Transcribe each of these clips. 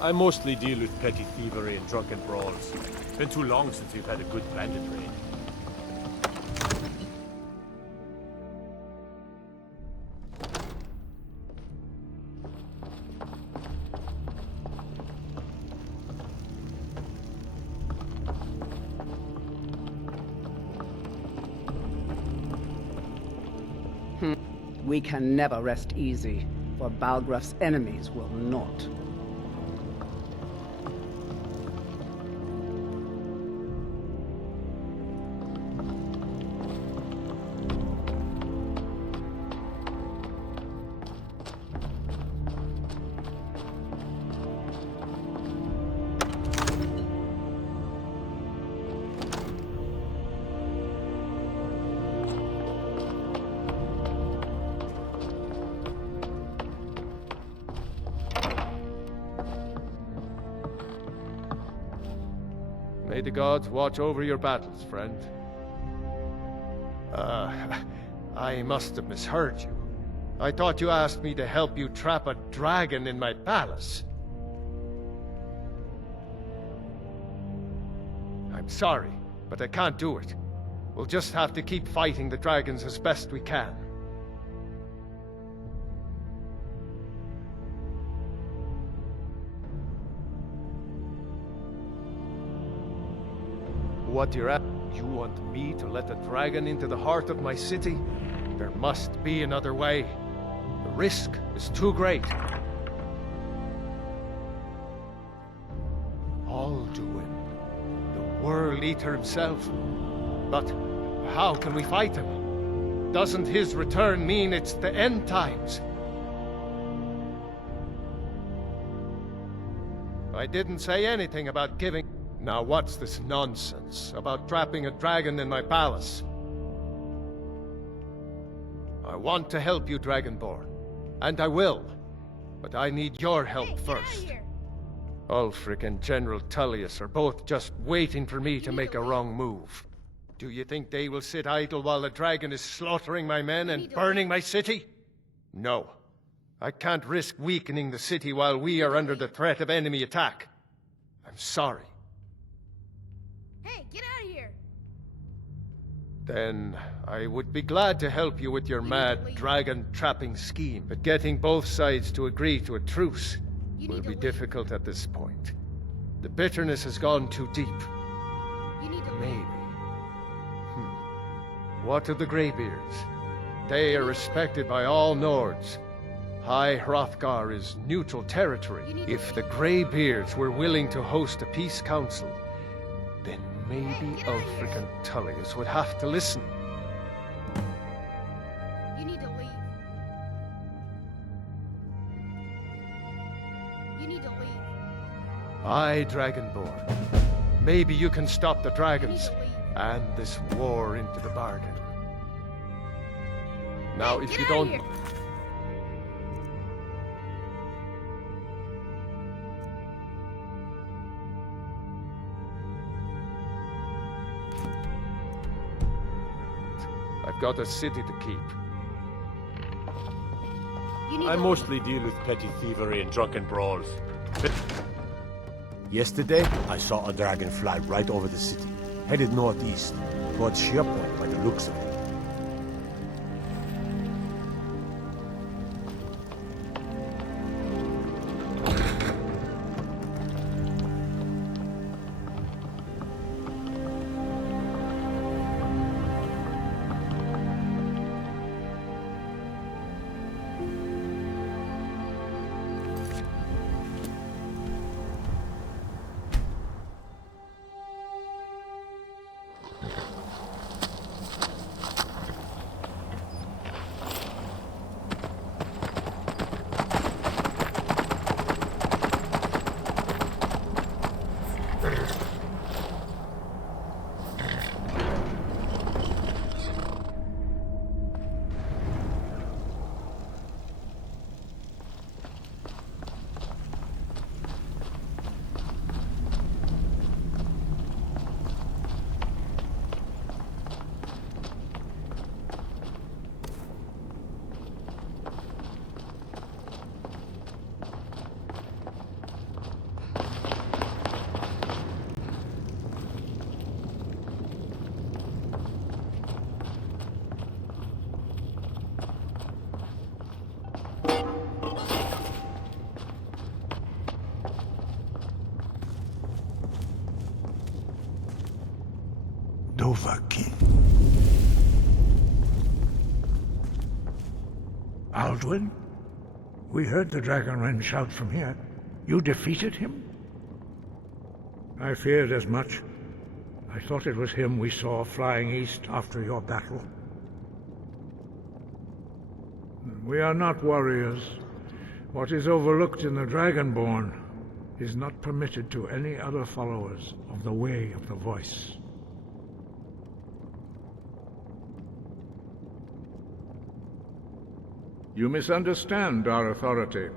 I mostly deal with petty thievery and drunken brawls. Been too long since we've had a good bandit raid. We can never rest easy, for Balgraf's enemies will not. May the gods watch over your battles, friend. I must have misheard you. I thought you asked me to help you trap a dragon in my palace. I'm sorry, but I can't do it. We'll just have to keep fighting the dragons as best we can. What you're at? You want me to let a dragon into the heart of my city? There must be another way. The risk is too great. Alduin, the World Eater himself. But how can we fight him? Doesn't his return mean it's the end times? I didn't say anything about giving... Now what's this nonsense about trapping a dragon in my palace? I want to help you, Dragonborn. And I will. But I need your help first. Ulfric and General Tullius are both just waiting for me to make a wrong move. Do you think they will sit idle while the dragon is slaughtering my men and burning my city? No. I can't risk weakening the city while we are under the threat of enemy attack. I'm sorry. Hey, get out of here! Then I would be glad to help you with your mad dragon-trapping scheme, but getting both sides to agree to a truce will be difficult at this point. The bitterness has gone too deep. Maybe. What of the Greybeards? They are respected by all Nords. High Hrothgar is neutral territory. If the Greybeards were willing to host a peace council, then maybe Ulfric and Tullius would have to listen. You need to leave. You need to leave. Aye, Dragonborn. Maybe you can stop the dragons and this war into the bargain. Now, if you don't... I've got a city to keep. I mostly deal with petty thievery and drunken brawls. Yesterday, I saw a dragon fly right over the city, headed northeast, towards Sheerpoint by the looks of it. over, King. Alduin? We heard the Dragonren shout from here. You defeated him? I feared as much. I thought it was him we saw flying east after your battle. We are not warriors. What is overlooked in the Dragonborn is not permitted to any other followers of the Way of the Voice. You misunderstand our authority.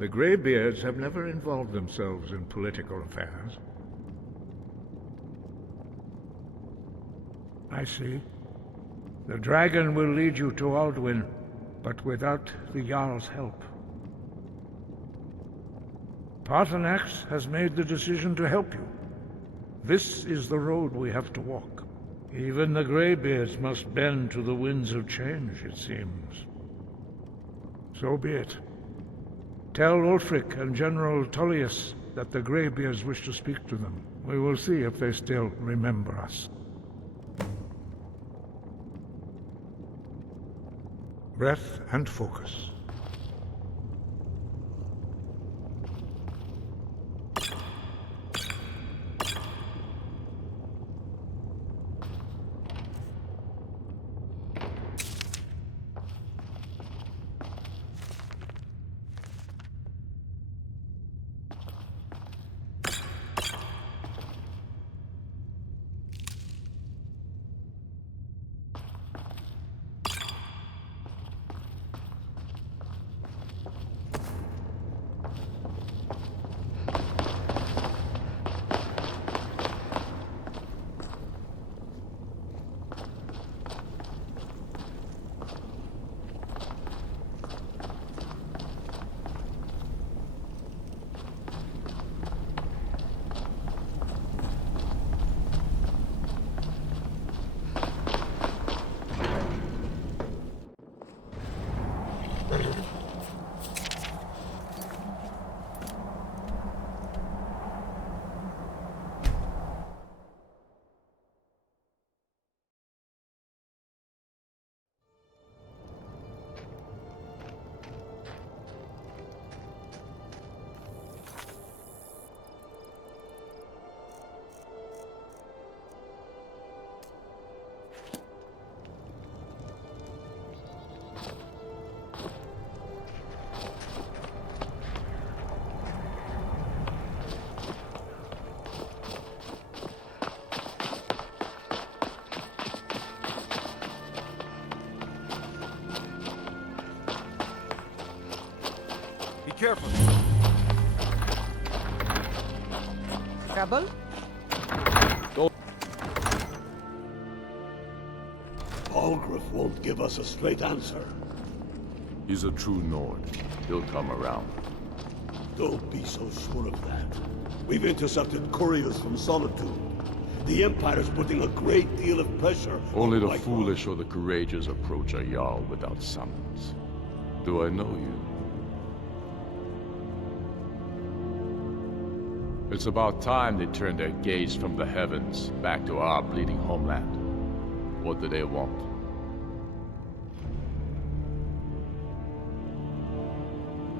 The Greybeards have never involved themselves in political affairs. I see. The dragon will lead you to Alduin, but without the Jarl's help. Paarthurnax has made the decision to help you. This is the road we have to walk. Even the Greybeards must bend to the winds of change, it seems. So be it. Tell Ulfric and General Tullius that the Greybeards wish to speak to them. We will see if they still remember us. Breath and focus. Careful. Trouble? Balgruuf won't give us a straight answer. He's a true Nord. He'll come around. Don't be so sure of that. We've intercepted couriers from Solitude. The Empire's putting a great deal of pressure Only on the White foolish or the courageous approach a Jarl without summons. Do I know you? It's about time they turned their gaze from the heavens back to our bleeding homeland. What do they want?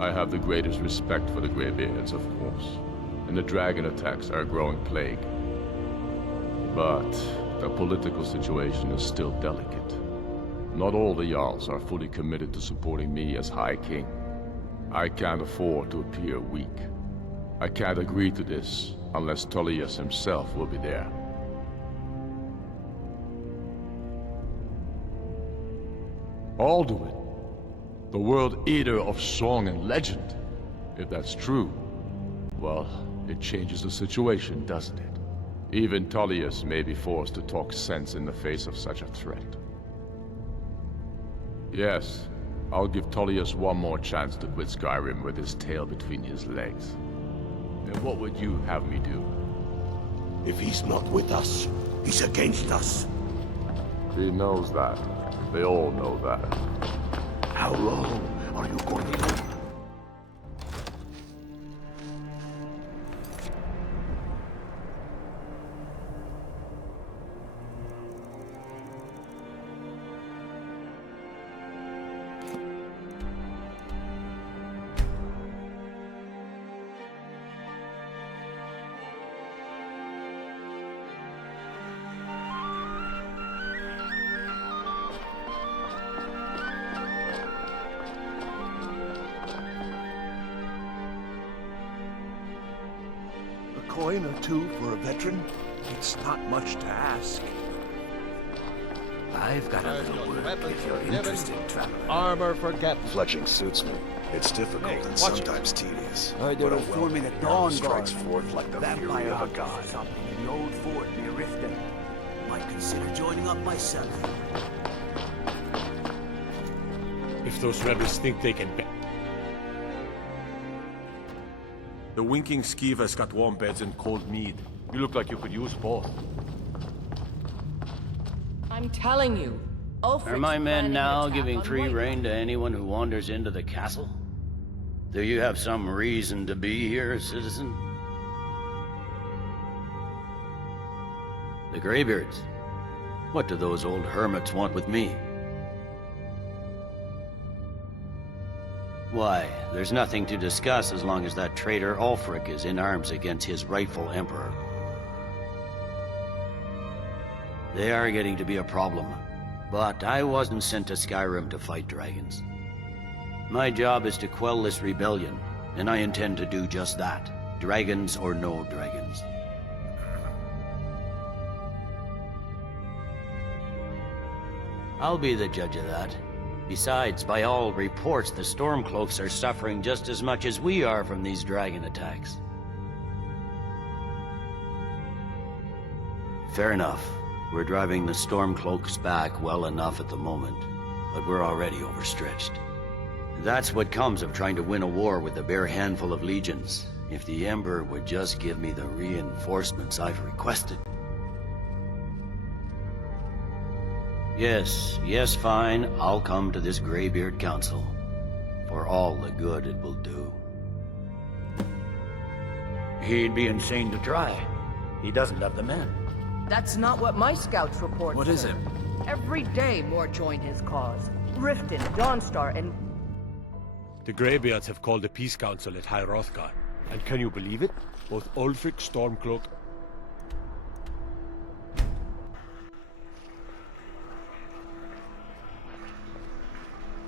I have the greatest respect for the Greybeards, of course, and the dragon attacks are a growing plague. But the political situation is still delicate. Not all the Jarls are fully committed to supporting me as High King. I can't afford to appear weak. I can't agree to this unless Tullius himself will be there. Alduin, the World Eater of song and legend. If that's true, well, it changes the situation, doesn't it? Even Tullius may be forced to talk sense in the face of such a threat. Yes, I'll give Tullius one more chance to quit Skyrim with his tail between his legs. And what would you have me do? If he's not with us, he's against us. He knows that. They all know that. How long are you going to... coin or two for a veteran? It's not much to ask. I've got a little work if you're interested, traveler. Armor for Gap. Fletching suits me. It's difficult and sometimes tedious. They're But a forming a well-paid dawn army strikes guard. forth like the fury Vampire of a hunters or god. something in the old fort near Riften. Might consider joining up myself. If those rebels think they can The winking skeever's got warm beds and cold mead. You look like you could use both. I'm telling you, Are my men now giving free rein to anyone who wanders into the castle? Do you have some reason to be here, citizen? The Greybeards? What do those old hermits want with me? Why, there's nothing to discuss as long as that traitor Ulfric is in arms against his rightful emperor. They are getting to be a problem, but I wasn't sent to Skyrim to fight dragons. My job is to quell this rebellion, and I intend to do just that, dragons or no dragons. I'll be the judge of that. Besides, by all reports, the Stormcloaks are suffering just as much as we are from these dragon attacks. Fair enough. We're driving the Stormcloaks back well enough at the moment, but we're already overstretched. That's what comes of trying to win a war with a bare handful of legions. If the Emperor would just give me the reinforcements I've requested. Yes, fine. I'll come to this Greybeard Council. For all the good it will do. He'd be insane to try. He doesn't have the men. That's not what my scouts report. What is it? Every day more join his cause. Riften, Dawnstar, and... The Greybeards have called a peace council at High Hrothgar. And can you believe it? Both Ulfric, Stormcloak...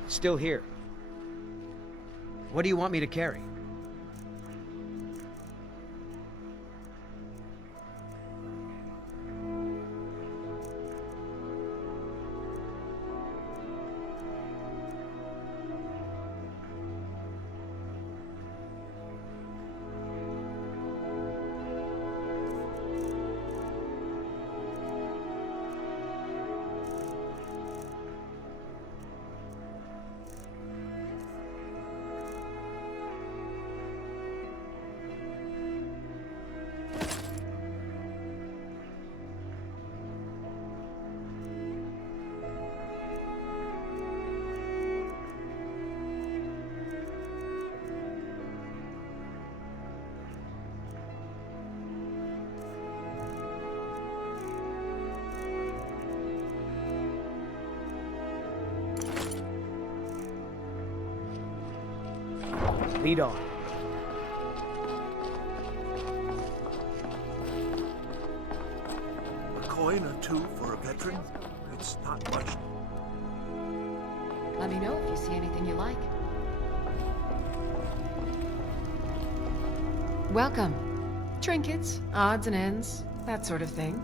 Still here. What do you want me to carry? Lead on. A coin or two for a veteran? It's not much. let me know if you see anything you like. Welcome. Trinkets, odds and ends, that sort of thing.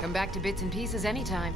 Come back to bits and pieces anytime.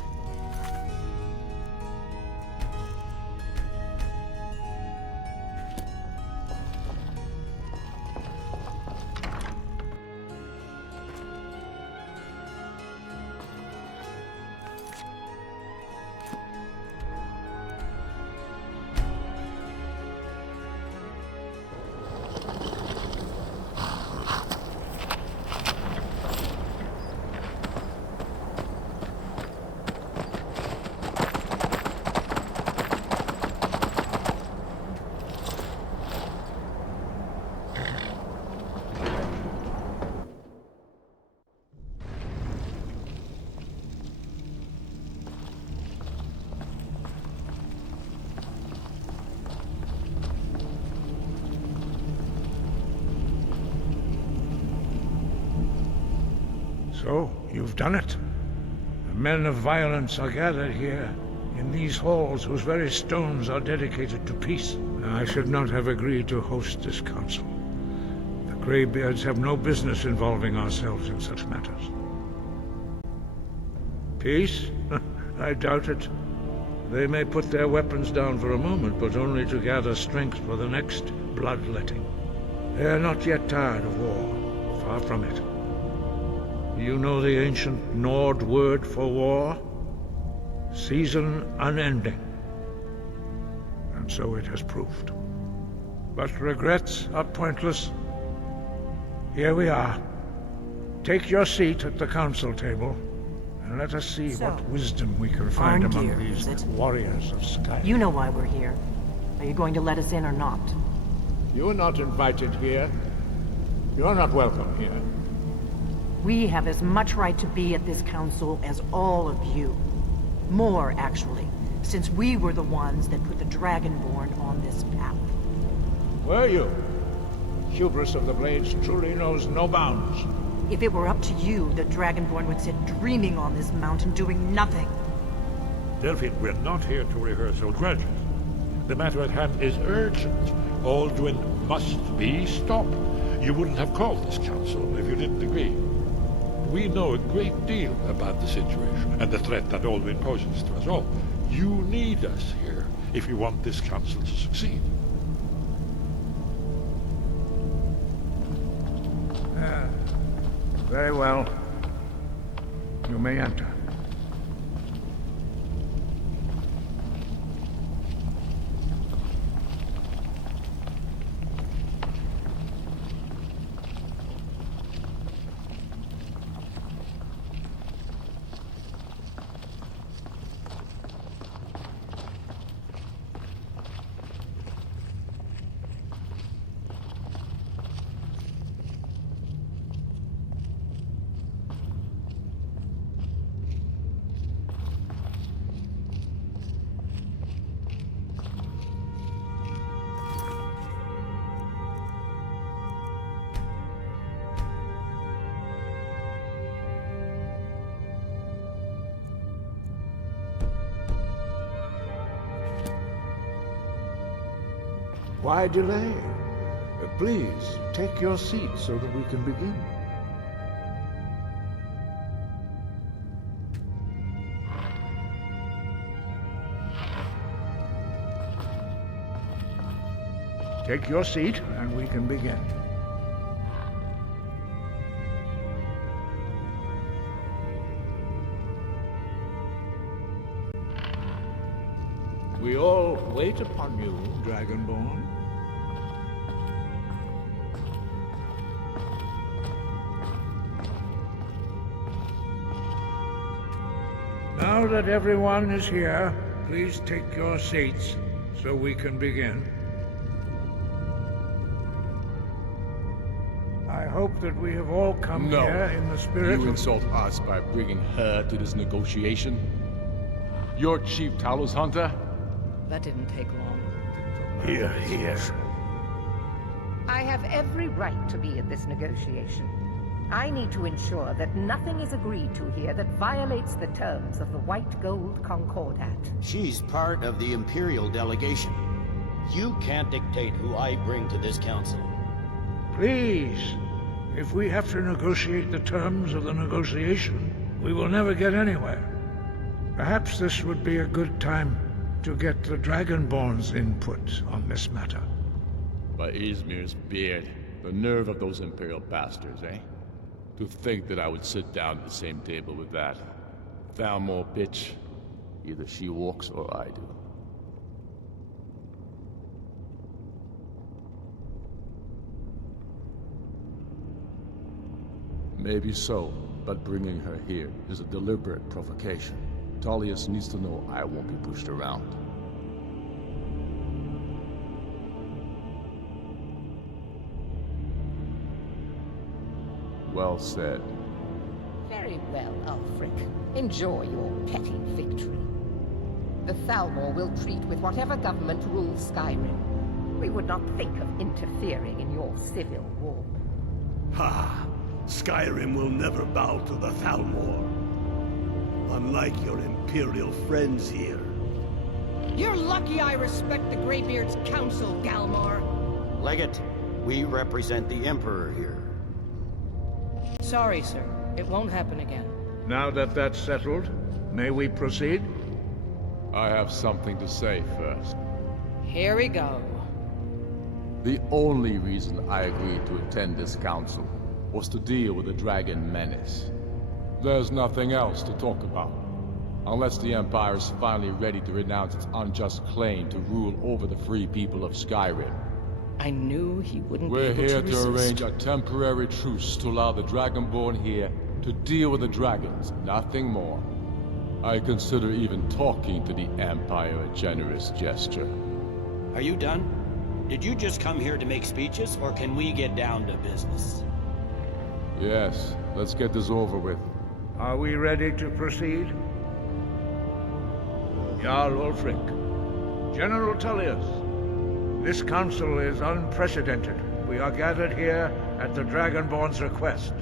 So, you've done it. The men of violence are gathered here, in these halls whose very stones are dedicated to peace. I should not have agreed to host this council. The Greybeards have no business involving ourselves in such matters. Peace? I doubt it. They may put their weapons down for a moment, but only to gather strength for the next bloodletting. They are not yet tired of war. Far from it. You know the ancient Nord word for war? Season unending. And so it has proved. But regrets are pointless. Here we are. Take your seat at the council table, and let us see what wisdom we can find among these warriors of Sky. You know why we're here. Are you going to let us in or not? You are not invited here. You're not welcome here. We have as much right to be at this council as all of you. More, actually, since we were the ones that put the Dragonborn on this path. Were you? Hubris of the Blades truly knows no bounds. If it were up to you, the Dragonborn would sit dreaming on this mountain doing nothing. Delphine, we're not here to rehearse old grudges. The matter at hand is urgent. Alduin must be stopped. You wouldn't have called this council if you didn't agree. We know a great deal about the situation and the threat that Alduin poses to us all. You need us here if you want this council to succeed. Very well. You may enter. Why delay? Please, take your seat so that we can begin. Take your seat, and we can begin. We all wait upon you, Dragonborn. Now that everyone is here, please take your seats so we can begin. I hope that we have all come here in the spirit You of... insult us by bringing her to this negotiation? Your chief Talos hunter? That didn't take long. Here, here. I have every right to be in this negotiation. I need to ensure that nothing is agreed to here that violates the terms of the White Gold Concordat. She's part of the Imperial delegation. You can't dictate who I bring to this council. Please, if we have to negotiate the terms of the negotiation, we will never get anywhere. Perhaps this would be a good time to get the Dragonborn's input on this matter. By Izmir's beard, the nerve of those Imperial bastards, eh? To think that I would sit down at the same table with that Thalmor bitch. Either she walks or I do. Maybe so, but bringing her here is a deliberate provocation. Tullius needs to know I won't be pushed around. Well said. Very well, Ulfric. Enjoy your petty victory. The Thalmor will treat with whatever government rules Skyrim. We would not think of interfering in your civil war. Ha! Skyrim will never bow to the Thalmor. Unlike your Imperial friends here. You're lucky I respect the Greybeard's counsel, Galmar. Legate, we represent the Emperor here. Sorry, sir. It won't happen again. Now that that's settled, may we proceed? I have something to say first. Here we go. The only reason I agreed to attend this council was to deal with the Dragon Menace. There's nothing else to talk about. Unless the Empire is finally ready to renounce its unjust claim to rule over the free people of Skyrim. I knew he wouldn't We're be able here to to resist. arrange a temporary truce to allow the Dragonborn here to deal with the dragons, nothing more. I consider even talking to the Empire a generous gesture. Are you done? Did you just come here to make speeches, or can we get down to business? Yes, let's get this over with. Are we ready to proceed? Jarl Ulfric, General Tullius, this council is unprecedented. We are gathered here at the Dragonborn's request.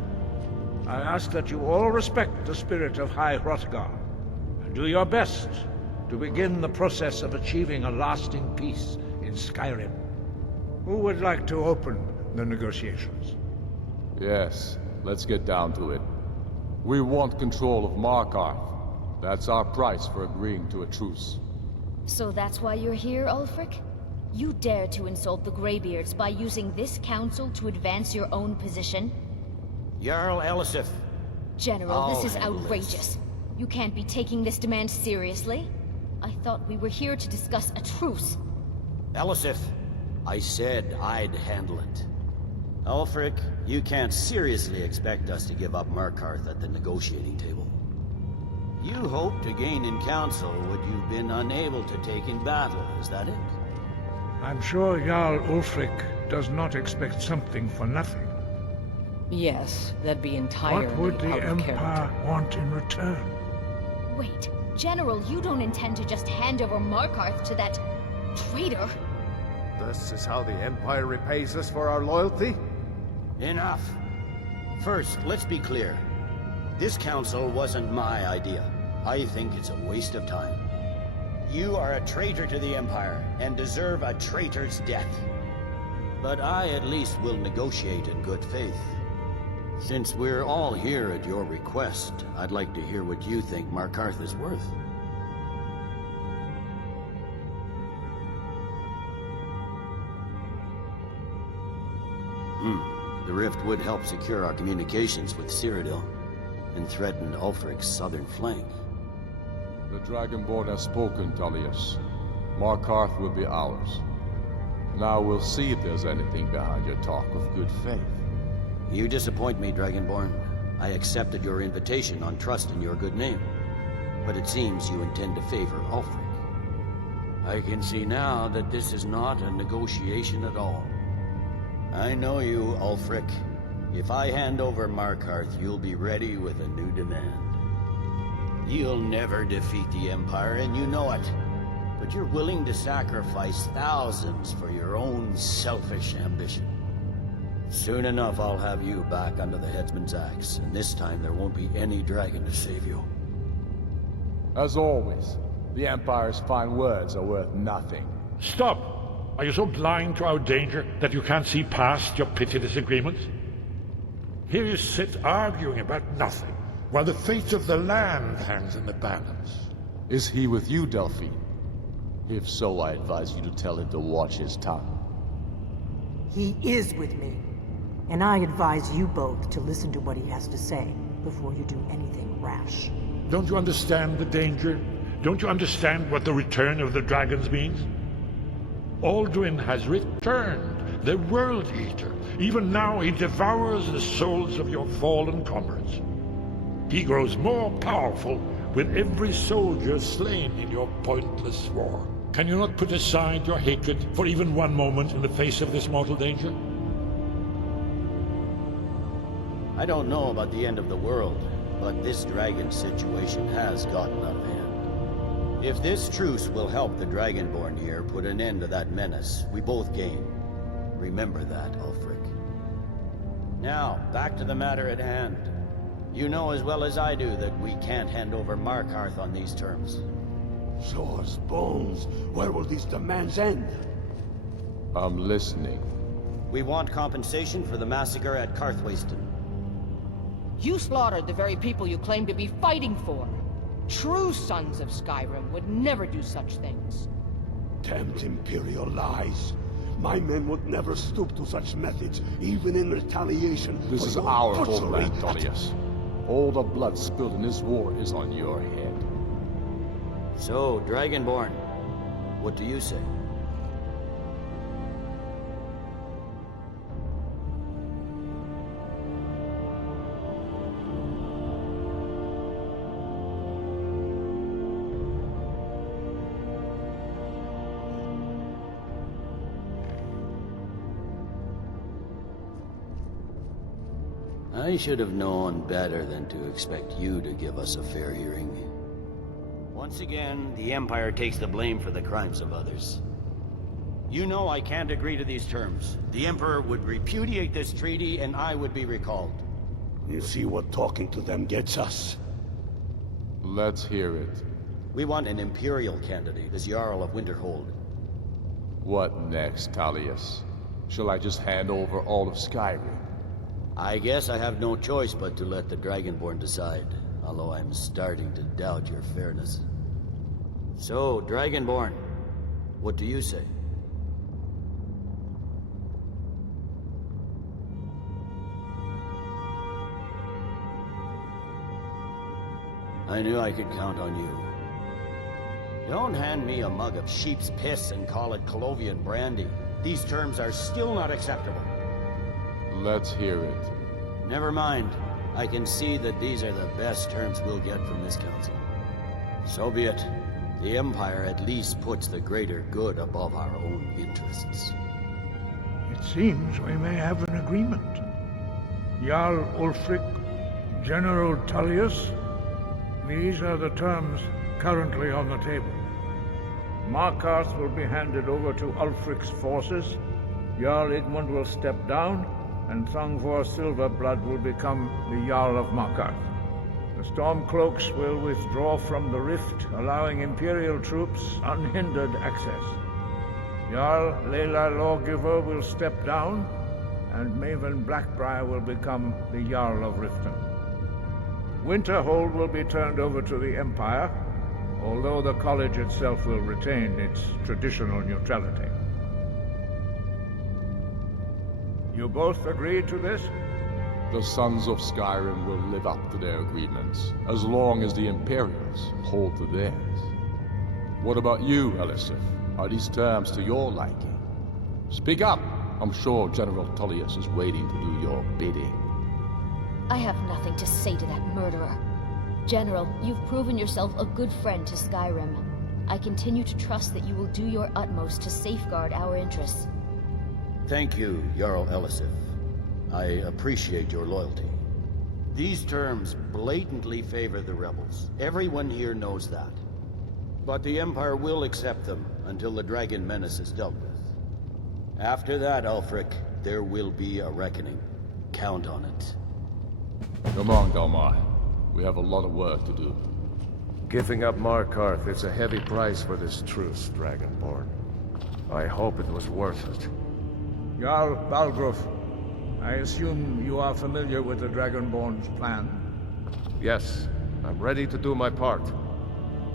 I ask that you all respect the spirit of High Hrothgar, and do your best to begin the process of achieving a lasting peace in Skyrim. Who would like to open the negotiations? Yes, let's get down to it. We want control of Markarth. That's our price for agreeing to a truce. So that's why you're here, Ulfric? You dare to insult the Greybeards by using this council to advance your own position? Jarl Elisif. General, this is outrageous. You can't be taking this demand seriously. I thought we were here to discuss a truce. Elisif, I said I'd handle it. Ulfric, you can't seriously expect us to give up Markarth at the negotiating table. You hoped to gain in council what you've been unable to take in battle, is that it? I'm sure Jarl Ulfric does not expect something for nothing. Yes, that'd be entirely What would the out of Empire character. want in return? Wait, General, you don't intend to just hand over Markarth to that traitor? This is how the Empire repays us for our loyalty? Enough. First, let's be clear. This council wasn't my idea. I think it's a waste of time. You are a traitor to the Empire, and deserve a traitor's death. But I at least will negotiate in good faith. Since we're all here at your request, I'd like to hear what you think Markarth is worth. The rift would help secure our communications with Cyrodiil, and threaten Ulfric's southern flank. The Dragonborn has spoken, Tullius. Markarth will be ours. Now we'll see if there's anything behind your talk of good faith. You disappoint me, Dragonborn. I accepted your invitation on trust in your good name. But it seems you intend to favor Ulfric. I can see now that this is not a negotiation at all. I know you, Ulfric. If I hand over Markarth, you'll be ready with a new demand. You'll never defeat the Empire, and you know it. But you're willing to sacrifice thousands for your own selfish ambition. Soon enough, I'll have you back under the headsman's axe, and this time there won't be any dragon to save you. As always, the Empire's fine words are worth nothing. Stop! Are you so blind to our danger that you can't see past your petty disagreements? Here you sit arguing about nothing, while the fate of the land hangs in the balance. Is he with you, Delphine? If so, I advise you to tell him to watch his tongue. He is with me. And I advise you both to listen to what he has to say before you do anything rash. Don't you understand the danger? Don't you understand what the return of the dragons means? Aldrin has returned, the World Eater. Even now he devours the souls of your fallen comrades. He grows more powerful with every soldier slain in your pointless war. Can you not put aside your hatred for even one moment in the face of this mortal danger? I don't know about the end of the world, but this dragon situation has gotten out of hand. If this truce will help the Dragonborn here put an end to that menace, we both gain. Remember that, Ulfric. Now, back to the matter at hand. You know as well as I do that we can't hand over Markarth on these terms. Swords, bones, where will these demands end? I'm listening. We want compensation for the massacre at Karthwasten. You slaughtered the very people you claim to be fighting for. True sons of Skyrim would never do such things. Damned Imperial lies. My men would never stoop to such methods, even in retaliation. This is our homeland, Tullius. All the blood spilled in this war is on your head. So, Dragonborn, what do you say? I should have known better than to expect you to give us a fair hearing. Once again, the Empire takes the blame for the crimes of others. You know I can't agree to these terms. The Emperor would repudiate this treaty, and I would be recalled. You see what talking to them gets us? Let's hear it. We want an Imperial candidate as Jarl of Winterhold. What next, Tullius? Shall I just hand over all of Skyrim? I guess I have no choice but to let the Dragonborn decide, although I'm starting to doubt your fairness. So, Dragonborn, what do you say? I knew I could count on you. Don't hand me a mug of sheep's piss and call it Colovian brandy. These terms are still not acceptable. Let's hear it. Never mind. I can see that these are the best terms we'll get from this council. So be it. The Empire at least puts the greater good above our own interests. It seems we may have an agreement. Jarl Ulfric, General Tullius, these are the terms currently on the table. Markarth will be handed over to Ulfric's forces, Jarl Igmund will step down, and Thongvor Silverblood will become the Jarl of Markarth. The Stormcloaks will withdraw from the rift, allowing Imperial troops unhindered access. Jarl Leila Lawgiver will step down, and Maven Blackbriar will become the Jarl of Riften. Winterhold will be turned over to the Empire, although the college itself will retain its traditional neutrality. You both agreed to this? The Sons of Skyrim will live up to their agreements, as long as the Imperials hold to theirs. What about you, Elisif? Are these terms to your liking? Speak up! I'm sure General Tullius is waiting to do your bidding. I have nothing to say to that murderer. General, you've proven yourself a good friend to Skyrim. I continue to trust that you will do your utmost to safeguard our interests. Thank you, Jarl Elisif. I appreciate your loyalty. These terms blatantly favor the rebels. Everyone here knows that. But the Empire will accept them until the Dragon Menace is dealt with. After that, Ulfric, there will be a reckoning. Count on it. Come on, Dalmar. We have a lot of work to do. Giving up Markarth is a heavy price for this truce, Dragonborn. I hope it was worth it. Jarl Balgruuf, I assume you are familiar with the Dragonborn's plan. Yes, I'm ready to do my part.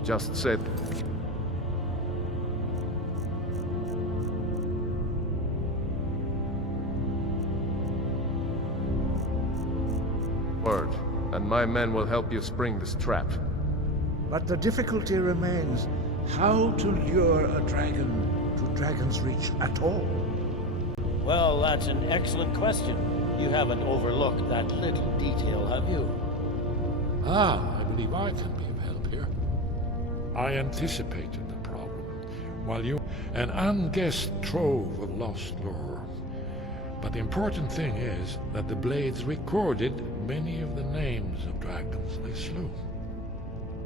Just said. Word, and my men will help you spring this trap. But the difficulty remains how to lure a dragon to Dragon's Reach at all. Well, that's an excellent question. You haven't overlooked that little detail, have you? I believe I can be of help here. I anticipated the problem, while you... an unguessed trove of lost lore. But the important thing is that the Blades recorded many of the names of dragons they slew.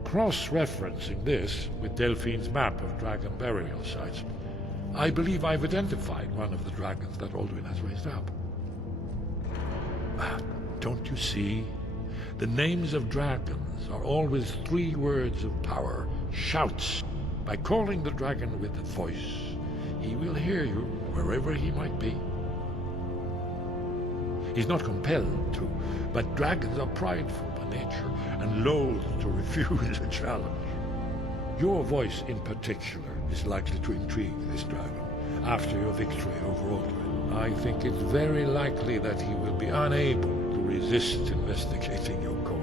Cross-referencing this with Delphine's map of dragon burial sites, I believe I've identified one of the dragons that Alduin has raised up. Don't you see? The names of dragons are always 3 words of power, shouts. By calling the dragon with a voice, he will hear you wherever he might be. He's not compelled to, but dragons are prideful by nature and loath to refuse a challenge. Your voice in particular is likely to intrigue this dragon after your victory over Alduin. I think it's very likely that he will be unable to resist investigating your call.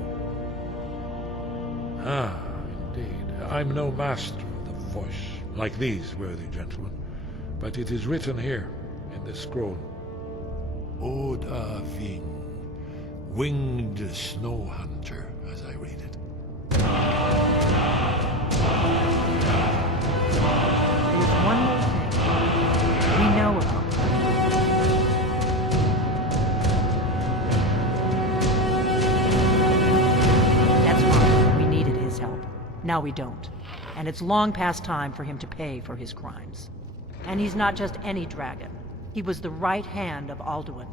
Indeed. I'm no master of the voice, like these worthy gentlemen, but it is written here in this scroll. Oda Ving, winged snow hunter, as I read it. There's one more thing we know about him. That's right. We needed his help. Now we don't. And it's long past time for him to pay for his crimes. And he's not just any dragon. He was the right hand of Alduin.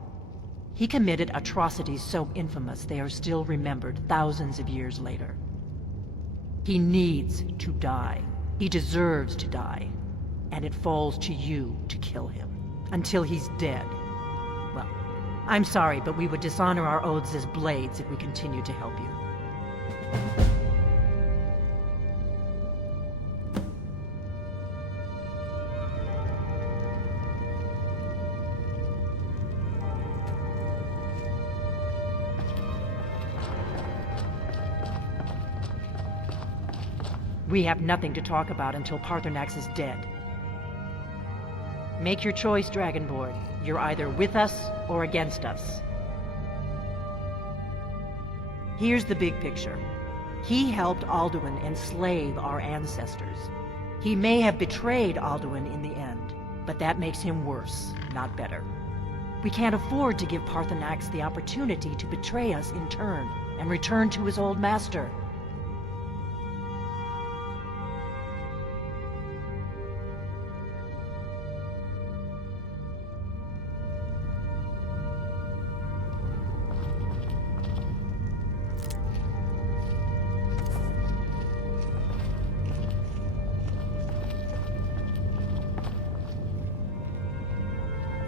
He committed atrocities so infamous they are still remembered thousands of years later. He needs to die. He deserves to die. And it falls to you to kill him. Until he's dead. Well, I'm sorry, but we would dishonor our oaths as Blades if we continue to help you. We have nothing to talk about until Paarthurnax is dead. Make your choice, Dragonborn. You're either with us or against us. Here's the big picture. He helped Alduin enslave our ancestors. He may have betrayed Alduin in the end, but that makes him worse, not better. We can't afford to give Paarthurnax the opportunity to betray us in turn and return to his old master.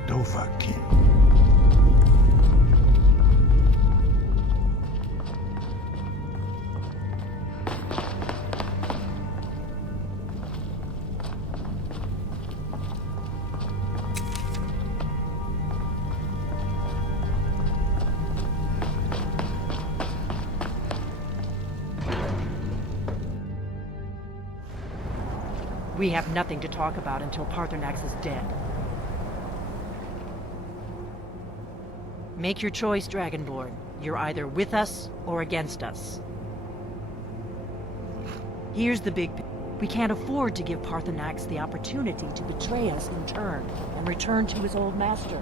Dovahkiin. We have nothing to talk about until Paarthurnax is dead. Make your choice, Dragonborn. You're either with us or against us. Here's the big picture. We can't afford to give Paarthurnax the opportunity to betray us in turn and return to his old master.